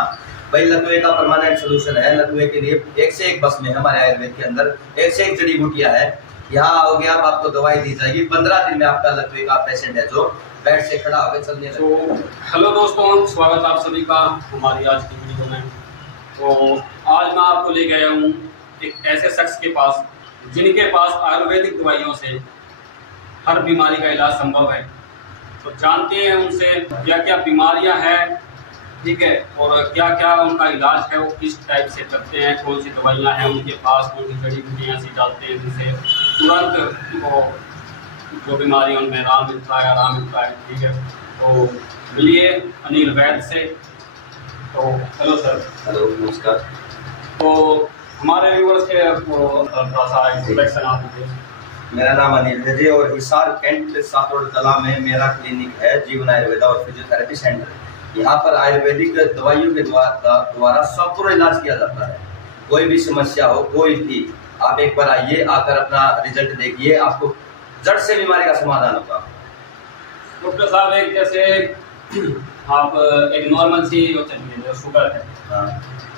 करना। भाई लकवे का परमानेंट सोल्यूशन है। लकवे के लिए एक से एक बस में हमारे आयुर्वेद के अंदर एक से एक जड़ी बूटियां है। यहाँ आओगे आप, आपको दवाई दी जाएगी। 15 दिन में आपका लकवे का पेशेंट है जो बेड से खड़ा होकर चलने लगे। हेलो दोस्तों, स्वागत आप सभी का हमारी आज की वीडियो में। तो आज मैं आपको ले गया हूँ एक ऐसे शख्स के पास जिनके पास आयुर्वेदिक दवाइयों से हर बीमारी का इलाज संभव है। तो जानते हैं उनसे क्या क्या बीमारियां हैं, ठीक है, और क्या क्या उनका इलाज है, वो किस टाइप से करते हैं, कौन सी दवाइयां हैं उनके पास, कौन सी जड़ी बूटियाँ ऐसी डालते हैं जिनसे तुरंत वो जो बीमारी उनमें आराम मिलता है, ठीक है। तो मिलिए अनिल वैद्य से। तो हेलो सर। हेलो, नमस्कार। तो हमारे व्यूअर्स के थोड़ा सा इंट्रोडक्शन आप दीजिए। मेरा नाम अनिल है जी और हिसार कैंट सातोड़ तला में मेरा क्लिनिक है, जीवन आयुर्वेदा और फिजियोथेरेपी सेंटर। यहाँ पर आयुर्वेदिक दवाइयों के द्वारा संपूर्ण इलाज किया जाता है। कोई भी समस्या हो, कोई भी, आप एक बार आइए, आकर अपना रिजल्ट देखिए, आपको जड़ से बीमारी का समाधान होगा। डॉक्टर साहब, एक जैसे आप एक नॉर्मल सी जो चलिए जो शुगर है,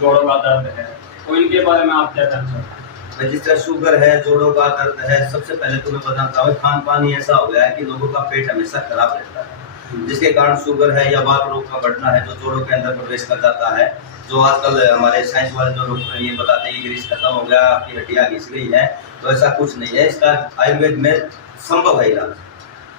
जोड़ों का दर्द है, तो इनके बारे में आप क्या कहना चाहते हैं? जिस तरह शुगर है, जोड़ों का दर्द है, सबसे पहले तो मैं बताता हूँ, खान पान ही ऐसा हो गया है कि लोगों का पेट हमेशा खराब रहता है, जिसके कारण शुगर है या वात रोग का बढ़ना है जो जोड़ों के अंदर प्रवेश कर जाता है। जो आजकल हमारे साइंस वाले जो डॉक्टर ये बताते हैं कि ग्रीस खत्म हो गया, आपकी हड्डियाँ घिस गई है, तो ऐसा कुछ नहीं है। इसका आयुर्वेद में संभव है इलाज,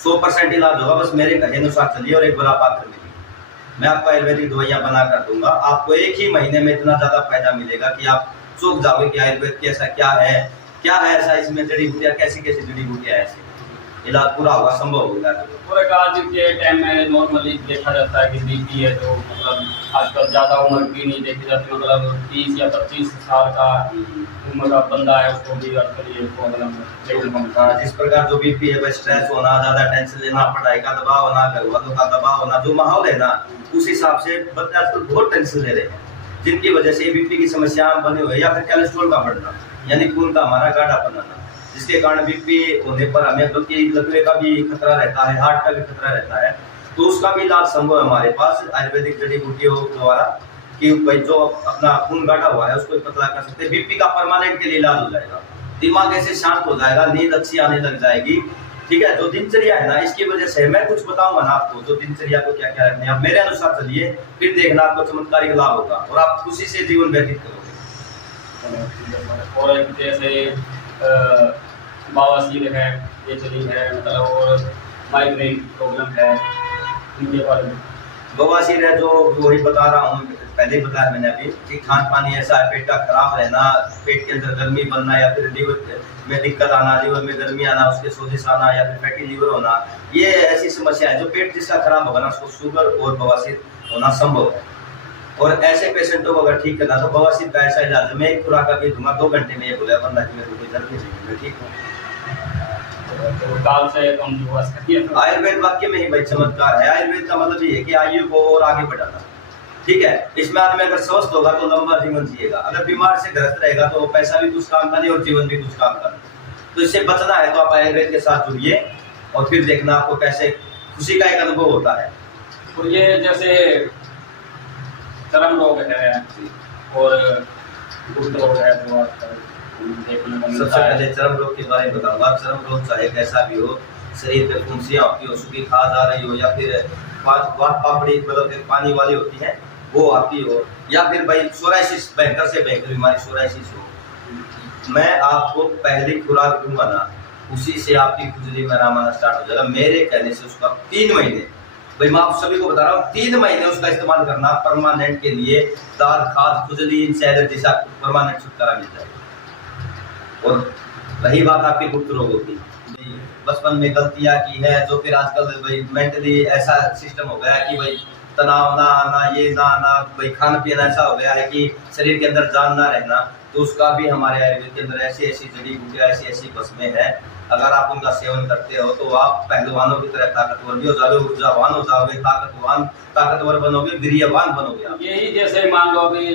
100% इलाज होगा। बस मेरे कहे अनुसार चलिए और एक बार आप आकर मिलिए, मैं आपको आयुर्वेदिक दवाइयाँ बना कर दूंगा। आपको एक ही महीने में इतना ज़्यादा फायदा मिलेगा कि आप चौंक जाओगे कि आयुर्वेद की ऐसा क्या है ऐसा इसमें जड़ी बूटियाँ, कैसी कैसी जड़ी बूटियाँ ऐसी, इलाज पूरा होगा, संभव होगा। पूरे आज के टाइम में नॉर्मली देखा जाता है कि बीपी है जो मतलब आजकल ज़्यादा उम्र की नहीं देखी जाती, मतलब 30 या 25 साल का उम्र का बंदा है उसको भी आजकल ये प्रॉब्लम है। जिस प्रकार जो बीपी है, स्ट्रेस होना, ज़्यादा टेंशन लेना, पढ़ाई का दबाव होना, घर वालों का दबाव होना, जो माहौल है ना, उस हिसाब से बच्चे आजकल बहुत टेंशन ले रहे हैं, जिनकी वजह से बीपी की समस्या बनी हुई है, या फिर कोलेस्ट्रॉल का बढ़ना, यानी खून का हमारा गाढ़ा बनाना, जिसके कारण बीपी होने पर हमें बल्कि लकवे का भी खतरा रहता है, हार्ट का भी खतरा रहता है। तो उसका भी इलाज संभव है हमारे पास आयुर्वेदिक जड़ी बूटियों द्वारा, कि भाई जो अपना खून गाढ़ा हुआ है उसको पतला कर सकते हैं। बीपी का परमानेंट के लिए इलाज हो जाएगा, दिमाग ऐसे शांत हो जाएगा, नींद अच्छी आने लग जाएगी, ठीक है। जो दिनचर्या है ना, इसकी वजह से मैं कुछ बताऊंगा ना आपको, जो दिनचर्या को क्या क्या रखना है, आप मेरे अनुसार चलिए, फिर देखना आपको चमत्कारिक लाभ होगा और आप खुशी से जीवन व्यतीत करोगे। और एक जैसे बवासीर है, एचडी है, मतलब और माइग्रेन प्रॉब्लम है, इनके बारे में। बवासीर है जो वही बता रहा हूँ, पहले ही बताया मैंने अभी, कि खान पान ऐसा है, पेट का खराब रहना, पेट के अंदर गर्मी बनना, या फिर लीवर में दिक्कत आना, लीवर में गर्मी आना, उसके सोजिश आना, या फिर फैटी लीवर होना, ये ऐसी समस्या है जो पेट जिसका खराब होगा ना, उसको शुगर और बवासीर होना संभव है। और ऐसे पेशेंटों को अगर ठीक करना तो बवासीर का ऐसा इलाज है, मैं एक खुराक का भी दूंगा, 2 घंटे में ये बोला बंदा कि मेरे को कोई दर्द नहीं, मैं ठीक हूँ। काल से हम आयुर्वेद वाक्य में ही भाई चमत्कार है। आयुर्वेद का मतलब ये है कि आयु को और आगे बढ़ाना, ठीक है। इसमें आदमी अगर स्वस्थ होगा तो लंबा जीवन जिएगा, अगर बीमार से ग्रस्त रहेगा तो पैसा भी कुछ काम का नहीं और जीवन भी कुछ काम का नहीं। तो इससे बचना है तो आप आयुर्वेद के साथ जुड़िए और फिर देखना आपको कैसे खुशी का एक अनुभव होता है। तो ये जैसे चर्म रोग है और गुप्त रोग है, तो सबसे पहले चर्म रोग के बारे में बताऊंगा। चर्म रोग चाहे कैसा भी हो, शरीर पे फुंसियाँ होती हो, सूखी खाज आ रही हो, या फिर पापड़ी मतलब पानी वाली होती है वो आती हो, या फिर भाई सोराइसिस, भयंकर से भयंकर बीमारी सोराइसिस हो, मैं आपको पहली खुराक दूंगा ना, उसी से आपकी खुजली में आराम आना स्टार्ट हो जाएगा। मेरे कहने से उसका 3 महीने, भाई मैं आप सभी को बता रहा हूँ, 3 महीने उसका इस्तेमाल करना परमानेंट के लिए, दाद, खाद, खुजली, इनसे एलर्जी से परमानेंट छुटकारा मिल जाएगा। और रही बात आपके गुप्त रोगों की, बचपन में गलतियां की है, जो फिर आजकल भाई मेंटली ऐसा सिस्टम हो गया है कि भाई तनाव ना आना, ये ना आना, भाई खाना पीना ऐसा हो गया है कि शरीर के अंदर जान ना रहना, तो उसका भी हमारे आयुर्वेद के अंदर ऐसी ऐसी जड़ी बूटियाँ, ऐसी ऐसी बसमें है, अगर आप उनका सेवन करते हो तो आप पहलवानों की तरह ताकतवर भी हो जाओगे, ऊर्जावान हो जाओगे, ताकतवर बनोगे, वीर्यवान बनोगे आप। यही जैसे मान लो अभी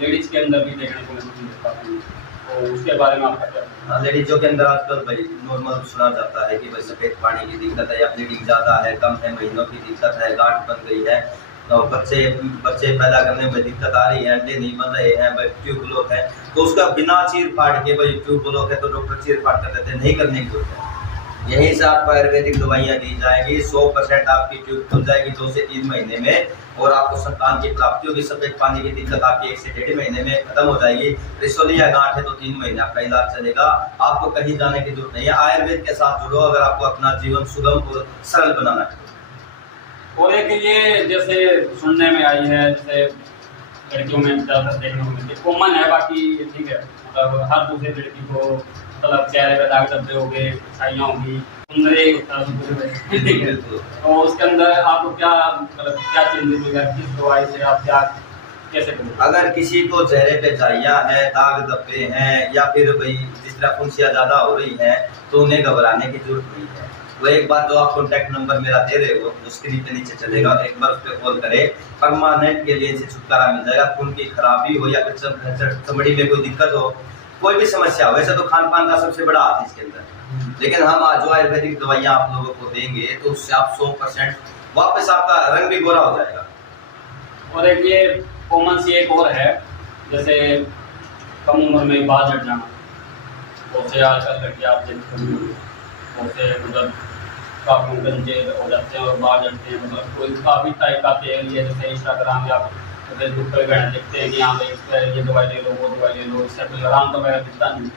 लेडीज के अंदर भी देखने को मिलता है, तो उसके बारे में आपका क्या? लेडीजों के अंदर आजकल भाई नॉर्मल सुना जाता है कि भाई सफेद पानी की दिक्कत है, या ब्लीडिंग ज़्यादा है, कम है महीनों की दिक्कत है, गांठ बन गई है, तो बच्चे बच्चे पैदा करने में दिक्कत आ रही है, अंडे नहीं बन रहे हैं, भाई ट्यूब ब्लॉक है, तो उसका बिना चीर फाड़ के, भाई ट्यूब ब्लॉक है तो डॉक्टर चीर फाड़ कर देते हैं, नहीं करने की जरूरत है। यहीं से आपको आयुर्वेदिक दवाइयाँ दी जाएंगी, 100% आपकी ट्यूब खुल जाएगी 2 से 3 महीने में, और आपको संतान की प्राप्ति होगी। सफेद पानी की दिक्कत आपकी 1 से 1.5 महीने में खत्म हो जाएगी। रिसोलिया गांठ है तो 3 महीने आपका इलाज चलेगा, आपको कहीं जाने की जरूरत नहीं है। आयुर्वेद के साथ जुड़ो अगर आपको अपना जीवन सुगम और सरल बनाना है। और एक ये जैसे सुनने में आई है, जैसे लड़कियों में ज़्यादातर देखने को मिलती है, कॉमन है, बाकी ठीक है, मतलब हर दूसरी लड़की को मतलब चेहरे पे दाग धब्बे हो गए, छाइयाँ होगी, सुंदरी तो उसके अंदर आपको क्या मतलब क्या चेंजेस होगा, किस दवाई से आप क्या कैसे करेंगे? अगर किसी को चेहरे पे छाइयाँ है, दाग धब्बे हैं, या फिर भाई जिस तरह फुंसियाँ ज़्यादा हो रही हैं, तो उन्हें घबराने की जरूरत नहीं है। वो एक बार जो आप कॉन्टैक्ट नंबर मेरा दे रहे हो, वो स्क्रीन पे नीचे चलेगा, एक बार उस पर कॉल करें, परमानेंट के लिए इनसे छुटकारा मिल जाएगा। खून की खराबी हो या फिर चमड़ी में कोई दिक्कत हो, कोई भी समस्या हो, वैसे तो खान पान का सबसे बड़ा हाथ इसके अंदर, लेकिन हम आज जो आयुर्वेदिक दवाइयाँ आप लोगों को देंगे तो उससे आप 100% वापस आपका रंग भी गोरा हो जाएगा। और एक ये कॉमन सी एक और है, जैसे कम उम्र में बाल झड़ जाना, बहुत से आजकल लड़के आप देखते होंगे, बहुत से मतलब काफ़ी गंजे हो जाते हैं और बाल झड़ते हैं, मतलब कोई काफ़ी टाइप का तेल, ये जैसे इंस्टाग्राम या फेसबुक पर गए देखते हैं कि यहाँ पे इस पर ये दवाई ले लो, वो दवाई ले लो, इससे कोई आराम तो वगैरह दिखता नहीं,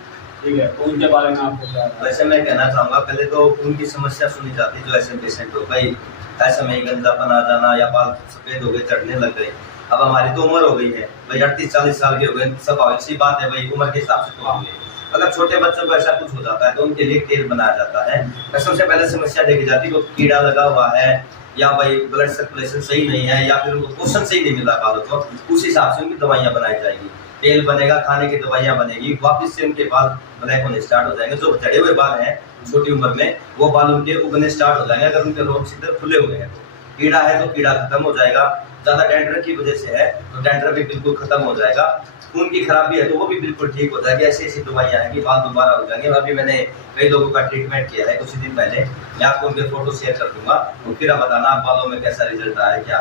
ठीक है, तो उनके बारे में आपको क्या? वैसे मैं कहना चाहूँगा, पहले तो उनकी समस्या सुनी जाती जो ऐसे पेशेंट हो, भाई ऐसे में ही गंजापन आ जाना या बाल सफ़ेद हो गए, चढ़ने लग गए। अब हमारी तो उम्र हो गई है भाई, 38-40 साल के हो गए, स्वाभाविक सी बात है भाई, उम्र के हिसाब से तो होंगे। अगर छोटे बच्चों को ऐसा कुछ हो जाता है तो उनके लिए तेल बनाया जाता है। तो सबसे पहले समस्या देखी जाती है वो कीड़ा लगा हुआ है, या भाई ब्लड सर्कुलेशन सही नहीं है, या फिर उनको पोषण सही नहीं मिल रहा बालों को, उस हिसाब से उनकी दवाइयाँ बनाई जाएगी। तेल बनेगा, खाने की दवाइयाँ बनेगी, वापस से उनके बाल ब्लैक होने स्टार्ट हो जाएंगे। जो झड़े हुए बाल हैं छोटी उम्र में, वो बाल उनके उगने स्टार्ट हो जाएंगे। अगर उनके रोग सीधे खुले हुए हैं, तो कीड़ा है तो कीड़ा खत्म हो जाएगा। ज़्यादा डैंड्रफ की वजह से है तो डैंड्रफ भी बिल्कुल खत्म हो जाएगा। खून की खराबी है तो वो भी बिल्कुल ठीक हो जाएगी। ऐसी ऐसी दवाइयाँ हैं कि बाल दोबारा हो जाएंगे। अभी मैंने कई लोगों का ट्रीटमेंट किया है कुछ दिन पहले, मैं आपको उनके फोटो शेयर कर दूंगा, तो फिर आप बताना आप बालों में कैसा रिजल्ट आया क्या।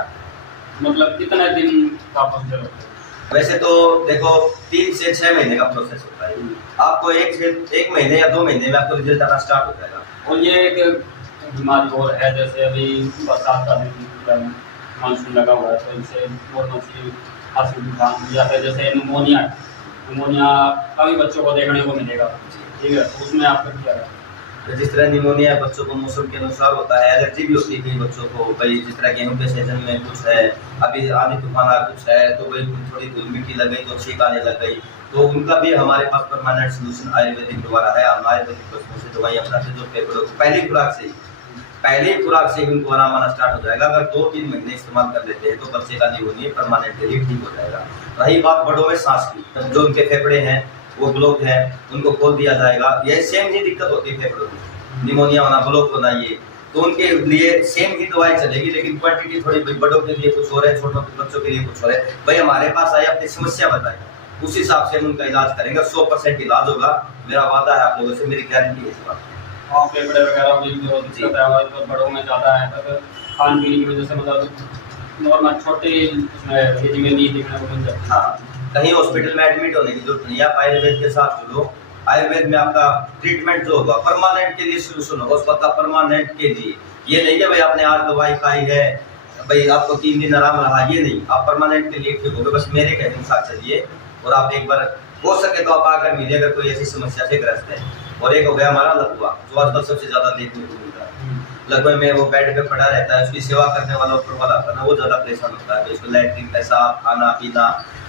मतलब कितने दिन का प्रोसीजर होता है? वैसे तो देखो 3 से 6 महीने का प्रोसेस होता है, आपको 1 महीने या 2 महीने में आपको रिजल्ट आना स्टार्ट हो जाएगा। और ये एक बीमारी और है, जैसे अभी बरसात का दिन, मानसून लगा हुआ है, तो इनसे नॉर्मल सी खांसी जुकाम या फिर जैसे निमोनिया कभी बच्चों को देखने को मिलेगा, ठीक है, तो उसमें आपका क्या है? जिस तरह निमोनिया बच्चों को मौसम के अनुसार होता है, एलर्जी भी होती है कई बच्चों को, भाई जिस तरह गेहूं के सीजन में कुछ है, अभी आंधी तूफान आ कुछ है, तो भाई थोड़ी धूल मिट्टी लग गई तो छींक आने लग गई, तो उनका भी हमारे पास परमानेंट सोल्यूशन आयुर्वेदिक द्वारा है। हम आयुर्वेदिक वस्तुओं से दवाइयाँ बनाते हैं जो फेफड़ों को पहली खुराक से ही उनको आराम आना स्टार्ट हो जाएगा। अगर 2-3 महीने इस्तेमाल कर लेते हैं तो बच्चे का निमोनिया परमानेंटली ठीक हो जाएगा। रही बात बड़ों में सांस की, जो उनके फेफड़े हैं वो ब्लॉक है, उनको खोल दिया जाएगा। यह सेम ही दिक्कत होती है फेफड़ों में, निमोनिया होना, ब्लॉक होना, ये तो उनके लिए सेम ही दवाई चलेगी, लेकिन क्वांटिटी थोड़ी बड़ों के लिए कुछ हो रहा है, छोटों बच्चों के लिए कुछ हो रहा है। भाई हमारे पास आए, अपनी समस्या बताए, उस हिसाब से हम उनका इलाज करेंगे। 100% इलाज होगा, मेरा वादा है आप लोगों से, मेरी गारंटी है इस बात की। हाँ, फेफड़े वगैरह की जो दिक्कत है तो बड़ों में ज़्यादा है, तो खान पीने की वजह से मतलब नॉर्मल छोटे एज में नहीं देखने को मिल जाता। हाँ, कहीं हॉस्पिटल में एडमिट होने की जरूरत नहीं है, आप आयुर्वेद के साथ जुड़ो। आयुर्वेद में आपका ट्रीटमेंट जो होगा परमानेंट के लिए सोल्यूशन होगा, उसका पता परमानेंट के लिए। ये नहीं है भाई आपने आज दवाई खाई है, भाई आपको 3 दिन आराम रहा, ये नहीं, आप परमानेंट के लिए ठीक हो गए। बस मेरे कहने के साथ चलिए, और आप एक बार हो सके तो आप आकर मिलिए अगर कोई ऐसी समस्या से ग्रस्त है। और एक हो गया हमारा लकवा, जो आजकल सबसे ज्यादा देखने को मिलता है। लकवे में वो बेड पे पड़ा रहता है, उसकी सेवा करने वाला ऊपर वाला होता है ना, वो ज्यादा परेशान होता है, उसको लैट्रिन, पेशाब, खाना पीना।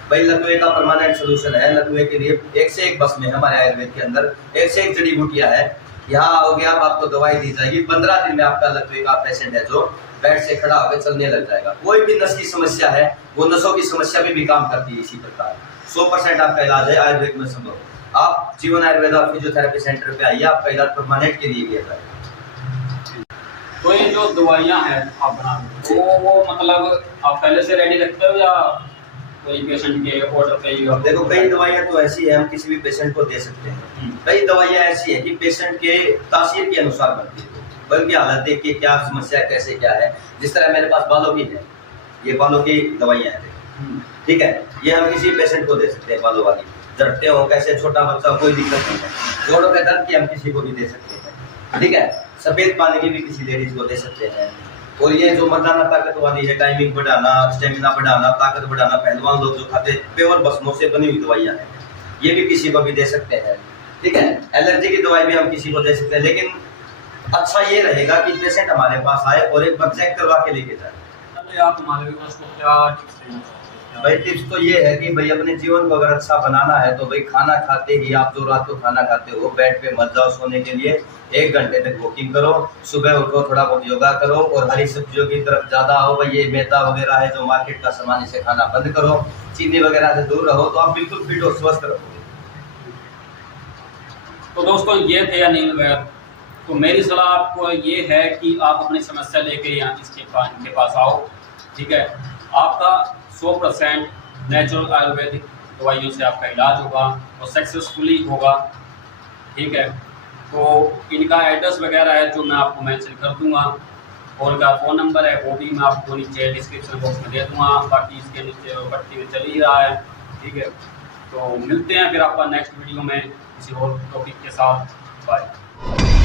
भाई लकवे का परमानेंट सोल्यूशन है। लकवे के लिए 1 से 1 बस में हमारे आयुर्वेद के अंदर 1 से 1 जड़ी बूटियां है। यहाँ आओगे आप, आपको दवाई दी जाएगी। 15 दिन में आपका लकवे का पेशेंट है जो बेड से खड़ा होकर चलने लग जाएगा। कोई भी नस की समस्या है, वो नसों की समस्या भी काम करती है इसी प्रकार। 100% आपका इलाज है आयुर्वेद में संभव। आप जीवन आयुर्वेद और फिजियोथेरेपी सेंटर पे आइए, आपका इलाज परमानेंट के लिए किया जाएगा। तो ये जो दवाइयाँ हैं आप बनाते हो, वो मतलब आप पहले से रेडी रखते हो या कोई पेशेंट के ऑर्डर पे ही? देखो कई दवाइयाँ तो ऐसी है हम किसी भी पेशेंट को दे सकते हैं, कई दवाइयाँ ऐसी है कि पेशेंट के तासीर के अनुसार बनती है, बल्कि हालत देख के क्या समस्या कैसे क्या है। जिस तरह मेरे पास बालों की है, ये बालों की दवाइयाँ हैं, ठीक है। ये हम किसी पेशेंट को दे सकते हैं, बालों वाली झड़ते हो कैसे, छोटा बच्चा, कोई दिक्कत नहीं है। जोड़ों के दर्द की हम किसी को भी दे सकते हैं, ठीक है। सफेद पानी की भी किसी लेडीज को दे सकते हैं। और ये जो मर्दाना ताकत वाली है, टाइमिंग बढ़ाना, स्टेमिना बढ़ाना, ताकत बढ़ाना, पहलवान लोग जो खाते हैं, प्योर बसमों से बनी हुई दवाइयाँ हैं, ये भी किसी को भी दे सकते हैं, ठीक है। एलर्जी की दवाई भी हम किसी को दे सकते हैं, लेकिन अच्छा ये रहेगा कि पेशेंट हमारे पास आए और एक बार चेक करवा के लेके जाए। आप हमारे व्यूअर्स को क्या टिप्स देना चाहते हैं? भाई टिप्स तो ये है कि भाई अपने जीवन को अगर अच्छा बनाना है तो भाई खाना खाते ही, आप जो रात को खाना खाते हो, बेड पे मत जाओ सोने के लिए, 1 घंटे तक वॉकिंग करो, सुबह उठो, थोड़ा बहुत योगा करो और हरी सब्जियों की तरफ ज्यादा आओ। भाई ये मैदा वगैरह है जो मार्केट का सामान, इसे खाना बंद करो, चीनी वगैरह से दूर रहो, तो आप बिल्कुल फिट और स्वस्थ रहोगे। तो दोस्तों ये थे अनिल वैद। तो मेरी सलाह आपको ये है कि आप अपनी समस्या लेके यहाँ इनके पास आओ, ठीक है। आपका 100% नेचुरल आयुर्वेदिक दवाइयों से आपका इलाज होगा और सक्सेसफुली होगा, ठीक है। तो इनका एड्रेस वगैरह है जो मैं आपको मेंशन कर दूंगा, और इनका फ़ोन नंबर है वो भी मैं आपको नीचे डिस्क्रिप्शन बॉक्स में दे दूंगा, बाकी इसके नीचे पट्टी में चल ही रहा है, ठीक है। तो मिलते हैं फिर आपका नेक्स्ट वीडियो में किसी और टॉपिक के साथ। बाय।